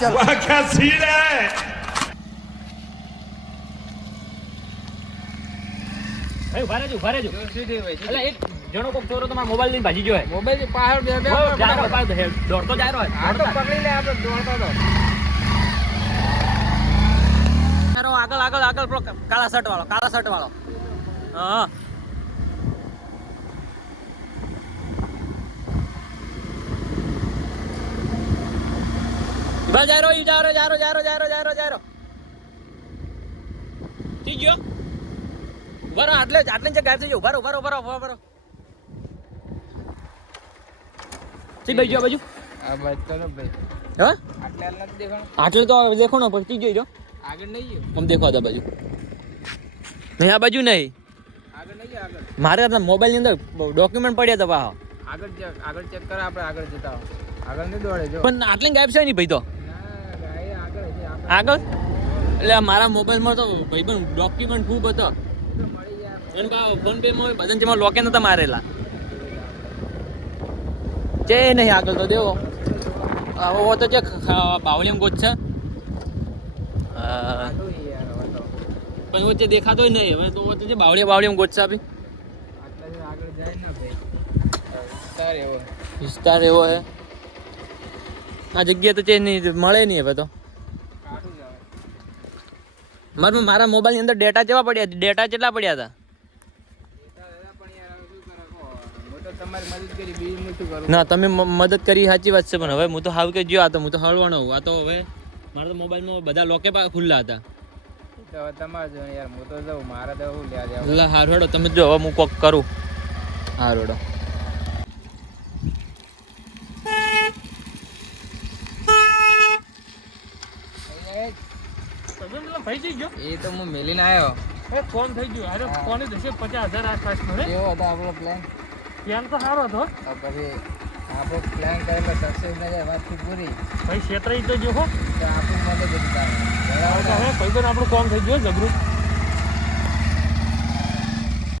वाह क्या सीन है ભાઈ ઉભા રહેજો ઉભા રહેજો એટલે એક જણો કોક ચોરો તમારા મોબાઈલ લઈને ભાજી ગયો હે મોબાઈલ પાછળ બે બે બરાબર, જારો પાછો હે, દોડતો જાય રહ્યો હે. આ તો પકડી લે આપણે દોડતો તો જારો, આગળ આગળ આગળ પેલો કાળા શર્ટ વાળો કાળા શર્ટ વાળો હા બસ જારો ઈ જારો જારો જારો જારો જારો જારો. થઈ ગયો? રહો આટલે આટલે જ ગાયબ થઈ ગયો ઊભા રહો ઊભા રહો ઊભા રહો સી બાજુ. આ ભાઈ ચલો ભાઈ. હા? આટલે હાલ નથી દેખાણું. આટલે તો દેખો ને પછી ગયો જો આગળ નહીં ગયો? આમ દેખો આ બાજુ. નહીં આ બાજુ નહીં. આગળ નહીં આગળ? મારે મોબાઈલની અંદર ડોક્યુમેન્ટ પડ્યા હતા પાહો. આગળ ચેક આગળ ચેક કરો આપણે આગળ જતા. આગળ નહીં દોડે જો. પણ આટલે ગાયબ છે નહીં ભાઈ તો? ગાય આગળ? એટલે મારા મોબાઈલમાં તો ભાઈ પણ ડોક્યુમેન્ટ ખૂબ હતો. જાય ફોન પે માં બધા જેમાં લોકે નતા મારેલા. છે નહીં આગળ તો દેવો. આવો તો છે બાવળિયમ ગોત છે. પણ વચ્ચે દેખાતો નહીં. હવે તો વચ્ચે બાવળિયા બાવળિયમ ગોત છે આપી. વિસ્તાર એવો હે. આ જગ્યા તો છે નહીં, મળે નહીં હવે તો. જ મારા મારા મોબાઈલની અંદર ડેટા કેવા પડ્યા ડેટા કેટલા પડ્યા હતા? ના તમે મદદ કરી સાચી વાત છે પણ હવે હું તો હાવ કે ગયો આ તો. હું તો હળવાનો હું આ તો હવે મારા તો મોબાઈલમાં બધા લોકે પા ખુલ્લા હતા. તો હવે તમારે જો યાર. હું તો જાઉં. મારે તો શું લ્યા જાવ એટલે હારું હેડો તમે જો હવે હું કોક કરું. હારું ગયો. એ તો હું મેલીને આવ્યો ફોન થઈ ગયો? અરે. ફોન જ પચાસ હજાર આસપાસ નો કેવો હતો આપણો પ્લાન પ્લાન તો સારો હતો. પછી આપણો પ્લાન કરેલો સક્સેસ ના જાય વાત પૂરી. ભાઈ ક્ષેત્ર તો જો હો. તો આપણું મદદ જ હવે આપણું કોમ થઈ ગયું જબરું